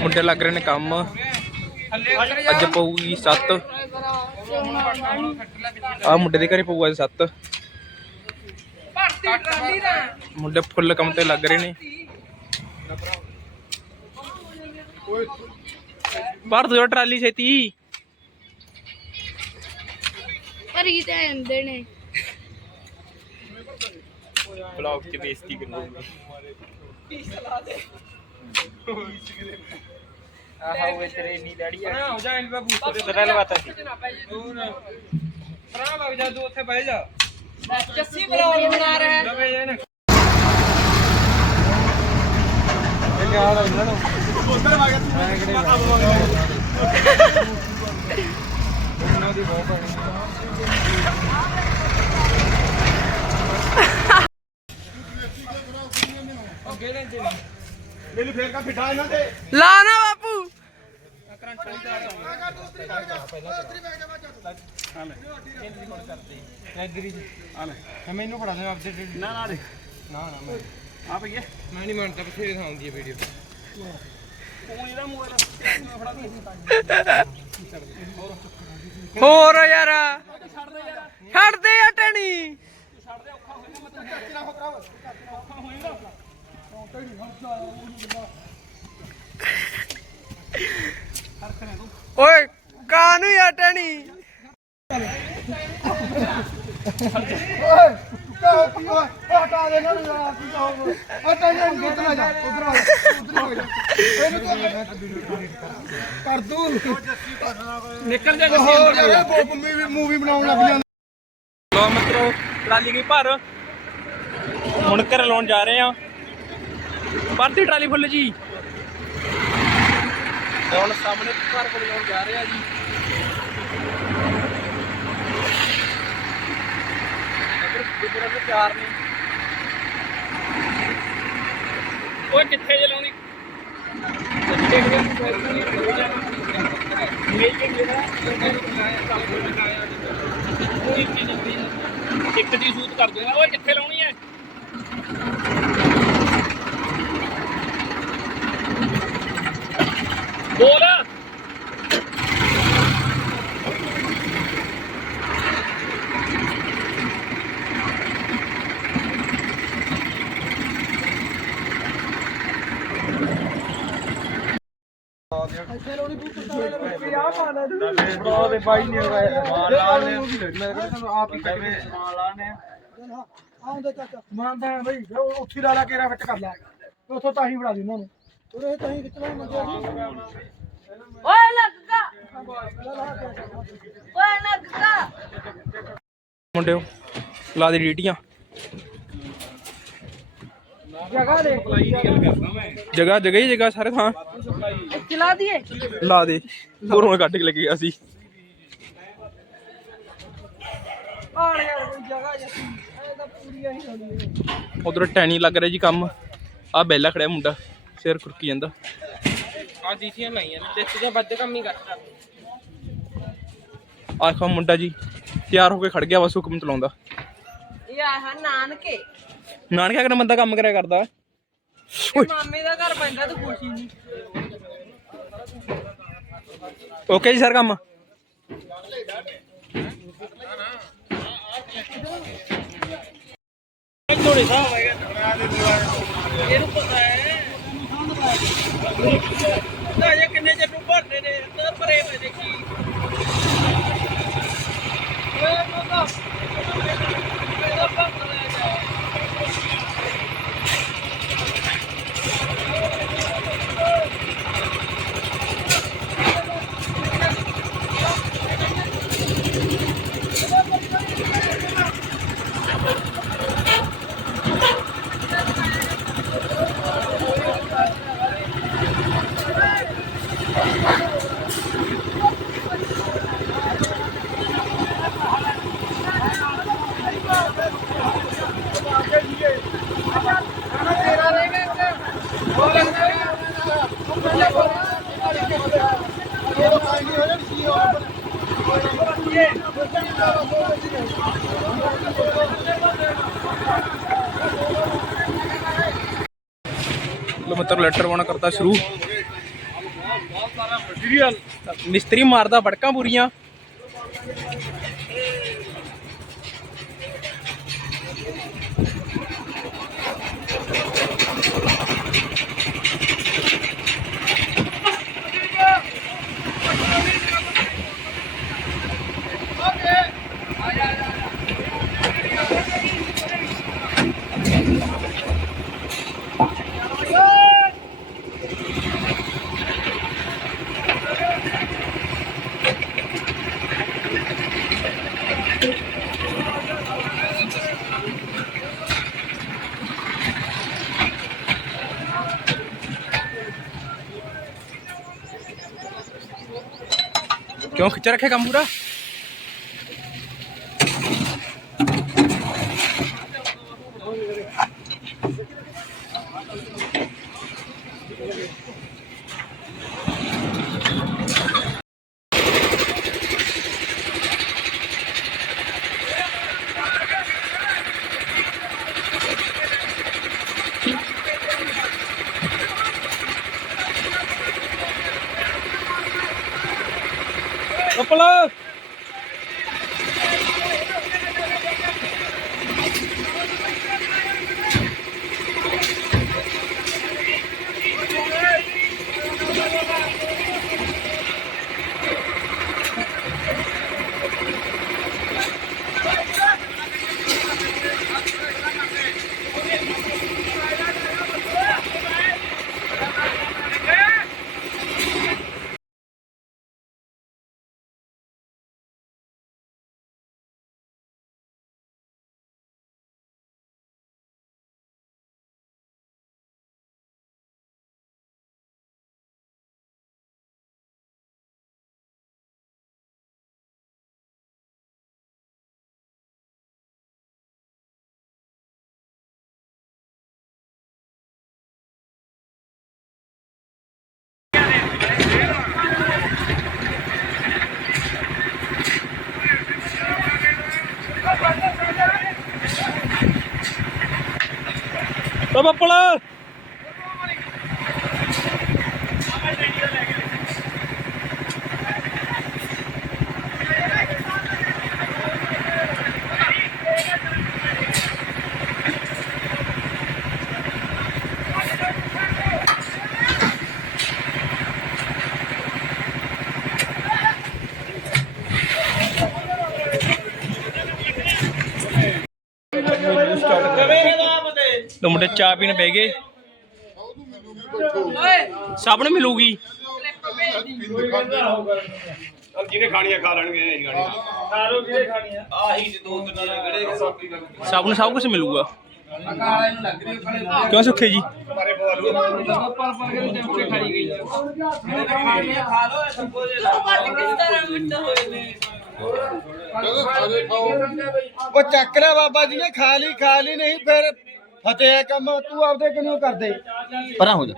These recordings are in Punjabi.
ਮੁੰਡੇ ਲੱਗ ਰਹੇ ਨੇ ਕੰਮ। ਅੱਜ ਪਊਗੀ 7 ਆ ਮੁੰਡੇ ਦੇ ਘਰੇ ਪਊਗਾ ਅੱਜ 7 ਮੁੰਡੇ ਫੁੱਲ ਕੰਮ ਤੇ ਲੱਗ ਰਹੇ ਨੇ। ਬਾਹਰ ਦੋ ਟਰਾਲੀ ਛੇਤੀ। ਭਰੀ ਤੇ ਆਂਦੇ ਨੇ। ਬਲੌਗ 'ਚ ਬੇਇੱਜ਼ਤੀ ਕਰੂੰਗੀ ਆਹ ਹੋਏ ਤੇਰੇ ਇੰਨੀ ਦਾੜੀ ਆ ਹੋ ਜਾ ਇਨ ਬਾਬੂ ਤੇ ਸਰਲ ਬਾਤ ਹੈ ਫਰਾ ਵਗ ਜਾ ਤੂੰ ਉੱਥੇ ਬਹਿ ਜਾ ਜੱਸੀ ਬਲੌਗ ਬਣਾ ਰਿਹਾ ਹੈ ਲਵੇ ਜਾ ਨਾ ਇਹ ਕਿਆ ਹਾਲ ਹੈ ਇਹਨਾਂ ਨੂੰ ਉਧਰ ਵਗ ਜਾ ਤੂੰ ਉਹਨਾਂ ਦੀ ਬਹੁਤ ਬਣੀ ਮੈਨੂੰ ਫੇਰ ਕਾ ਫਿੱਠਾ ਇਹਨਾਂ ਤੇ। ਲਾ ਨਾ ਬਾਪੂ। ਮੈਨੂੰ ਪੜਾ ਦੇ ਆਪਦੇ ਨਾ ਨਾ ਦੇ। ਨਾ ਨਾ ਮੈਂ। ਆ ਭਈਏ ਮੈਂ ਨਹੀਂ ਮੰਨਦਾ ਬਥੇਰੇ ਥਾਂ ਆਉਂਦੀ ਹੈ ਵੀਡੀਓ ਤੂੰ ਇਹਦਾ ਮੋਬਾਈਲ ਹੋਰ ਯਾਰ। ਛੱਡ ਦੇ ਆ ਟਣੀ। ਓਏ ਕਾਨੂੰ ਆ ਟਣੀ ਕਹੋ ਕੀ ਓਏ ਉਹ ਹਟਾ ਦੇ ਇਹਨਾਂ ਨੂੰ ਯਾਰ ਕੀ ਕਹੋ ਉਹ ਟੈਨਸ਼ਨ ਉਧਰ ਆ ਜਾ ਉਧਰ ਆ ਜਾ ਉਧਰ ਆ ਜਾ ਇਹਨੂੰ ਤਾਂ ਕਰ ਦੂੰ ਨਿਕਲ ਜਾ ਹੋਰ ਯਾਰ ਇਹ ਮੂਵੀ ਮੂਵੀ ਬਣਾਉਣ ਲੱਗ ਜਾਂਦੇ। ਲੋ ਮਿੱਤਰੋ ਟਰਾਲੀ ਗਈ ਭਰ। ਹੁਣ ਘਰ ਲਾਉਣ ਜਾ ਰਹੇ ਆ ਭਰਤੀ ਟਰਾਲੀ ਫੁੱਲ ਜੀ। ਹੁਣ ਸਾਹਮਣੇ ਘਰ ਕੋਲ ਲਾਉਣ ਜਾ ਰਹੇ ਜੀ। ਅਗਰ ਗੁਜਰਾਂ ਤੇ ਪਿਆਰ ਨਹੀਂ ਓਏ ਕਿੱਥੇ ਜੇ ਲਾਉਣੀ? ਇੱਕ ਦੀ ਸੂਤ ਕਰ ਦੂੰਗਾ ਓਏ ਕਿੱਥੇ ਲਾਉਣੀ ਹੈ ਬੋਲ। ਉਹਦੇ ਬਾਈ ਨੇ ਮਾਰ ਲਾਣੇ ਮੈਂ ਕਹਿੰਦਾ ਤੁਹਾਨੂੰ ਆਪ ਹੀ ਕਹੇ ਮਾਰ ਲਾਣੇ ਆਉਂਦਾ ਚਾਚਾ ਮੰਨਦਾ ਬਈ ਉੱਥੇ ਲਾ ਲਾ ਕੇ ਫਿੱਟ ਕਰ ਲਾ। ਉਥੋਂ ਤਾਂ ਹੀ ਬਣਾ ਦੀ ਉਹਨਾਂ ਨੂੰ। ਉਰੇ ਤਾਂ ਹੀ ਕਿਤਨਾ ਮੰਗਿਆ ਓਏ ਲੱਗਾ ਓਏ ਲੱਗਾ ਮੁੰਡਿਓ ਲਾ ਦੇ ਡੀਟੀਆਂ। ਜਗ੍ਹਾ ਦੇ। ਜਗ੍ਹਾ ਜਗ੍ਹਾ ਹੀ ਜਗ੍ਹਾ ਸਾਰੇ ਥਾਂ। ਚਲਾ ਦੀਏ ਲਾ ਦੇ। ਦੂਰੋਂ ਕੱਢ ਕੇ ਲੱਗੇ ਅਸੀਂ ਉਧਰ ਟੈਨੀ ਲੱਗ ਰਿਹਾ ਜੀ ਕੰਮ। ਆ ਬੈਲਾ ਖੜਿਆ ਮੁੰਡਾ। ਸਿਰ ਖੁਰਕੀ ਜਾਂਦਾ। ਆ ਜੀਸੀਆਂ ਲਾਈਆਂ ਨੇ ਤੇ ਤੇ ਵੱਧ ਕੰਮ ਨਹੀਂ ਕਰਦਾ ਆਖੋ ਮੁੰਡਾ ਜੀ ਤਿਆਰ ਹੋ ਕੇ ਖੜ ਗਿਆ ਬਸ ਹੁਕਮ ਚਲਾਉਂਦਾ। ਇਹ ਆਹ ਨਾਨਕੇ। ਨਾਨਕਾ ਕਿਹੜਾ ਬੰਦਾ ਕੰਮ ਕਰਿਆ ਕਰਦਾ। ਤੇ ਮਾਮੇ ਦਾ ਘਰ ਪੈਂਦਾ ਤੂੰ ਖੁਸ਼ੀ ਨਹੀਂ। ਓਕੇ ਜੀ ਸਰ ਕੰਮ। ਇਹਨੂੰ ਪਤਾ ਹੈ ਨਾ ਇਹ ਕਿੰਨੇ ਚਿਰ ਨੂੰ ਭਰਨੇ ਨੇ? ਤਾਂ ਭਰੇ ਹੋਏ ਦੇਖੀ ਇਹ ਪਤਾ ਇਹਦਾ ਭਰਨਾ ਹੈ ਟਰੈਕਟਰ ਮਤਲਬ ਲੈਟਰ ਕਰਤਾ ਸ਼ੁਰੂ। ਮਿਸਤਰੀ ਮਾਰਦਾ ਬੜਕਾਂ ਪੂਰੀਆਂ। ਕਿਉਂ ਖਿੱਚ ਰੱਖੇ ਕੰਮ ਪੂਰਾ Opa, ਓ ਬੱਪਲ ਲੋ ਮੁੰਡੇ ਚਾਹ ਪੀਣ ਬਹਿ ਗਏ ਸਭ ਨੂੰ ਮਿਲੂਗੀ ਜਿਹਨੇ ਖਾਣੀਆਂ ਖਾ ਲੈਣਗੇ ਇਹ ਖਾਣੀਆਂ ਆਹੀ ਤੇ ਦੋ ਤਿੰਨ ਜਿਹੜੇ ਸੌਕੀ ਲੱਗ ਸਭ ਨੂੰ ਸਭ ਕੁਝ ਮਿਲੂਗਾ ਕਿਉਂ ਸੁੱਖੇ ਜੀ ਖਾ ਲੋ ਸਭੋ ਜੇ ਪੱਟ ਕਿਸ ਤਰ੍ਹਾਂ ਮਿੰਟ ਹੋਏ ਨੇ ਉਹ ਚੱਕ ਲਿਆ ਬਾਬਾ ਜੀ ਨੇ ਖਾ ਲਈ ਖਾ ਲਈ ਨਹੀਂ ਫਿਰ ਫਤਿਹ ਹੈ ਕੰਮ ਤੂੰ ਆਪਦੇ ਕਿਨੂੰ ਕਰਦੇ? ਪਰਾਂ ਹੋ ਜਾ।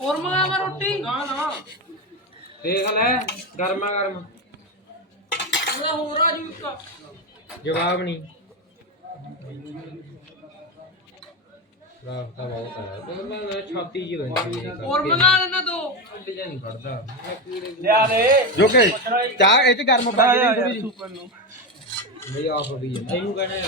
ਹੋਰ ਮੰਗਾਵਾ ਰੋਟੀ? ਦੇਖ ਲੈ ਗਰਮਾ ਗਰਮ। ਉਹਦਾ ਹੋਰ ਆ ਜੂ ਇੱਕ। ਜਵਾਬ ਨਹੀਂ। ਰਾਹ ਤਾਂ ਬਹੁਤ ਹੈ ਤੇ ਮੈਂ ਮੈਂ ਛਾਤੀ ਜੀ ਹੈ ਹੋਰ ਮੰਗਾ ਲੈਣਾ ਦੋ। ਜਾਂ ਨਹੀਂ ਖੜਦਾ ਜੋ ਕਿ ਚਾਹ ਇਹ ਚ ਗਰਮ ਪਾ ਕੇ ਥੋੜੀ ਜਿਹੀ। ਬਈ ਆਫ ਹੋ ਗਈ ਹੈ ਇਹਨੂੰ ਕਹਿੰਦੇ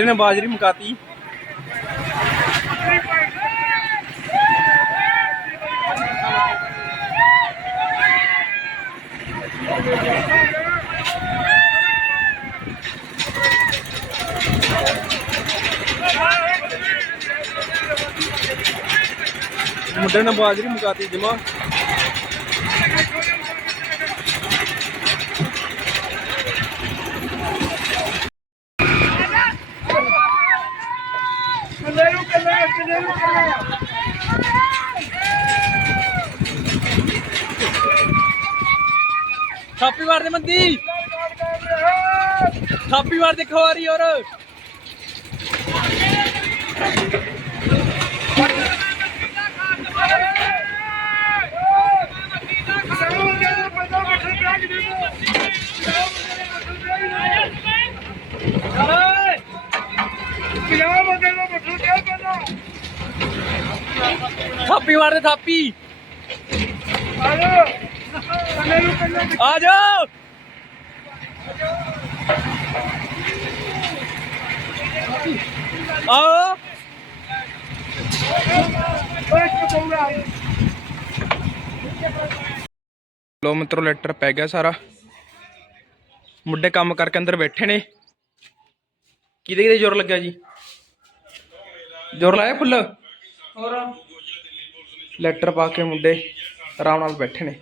ਮੁੰਡੇ ਨੇ ਬਾਜਰੀ ਮੁਕਾਤੀ। ਮੁੰਡੇ ਨੇ ਬਾਜਰੀ ਮੁਕਾਤੀ ਜਮਾ। ਥਾਪੀ ਮਾਰ ਦੇ ਮੰਦੀ। ਥਾਪੀ ਮਾਰ ਦੇ ਖਵਾਰੀ ਔਰ ਥਾਪੀ ਮਾਰ ਦੇ ਥਾਪੀ। ਆ ਜਾਓ। ਆਓ। ਲੋ ਮਿੱਤਰੋ ਲੈਟਰ ਪੈ ਗਿਆ ਸਾਰਾ। ਮੁੰਡੇ ਕੰਮ ਕਰਕੇ ਅੰਦਰ ਬੈਠੇ ਨੇ। ਕਿਹਦੇ ਕਿਹਦੇ ਜ਼ੋਰ ਲੱਗਿਆ ਜੀ? ਜ਼ੋਰ ਲਾਇਆ ਫੁੱਲ? ਹੋਰ? ਲੈਟਰ ਪਾ ਕੇ ਮੁੰਡੇ ਆਰਾਮ ਨਾਲ ਬੈਠੇ ਨੇ।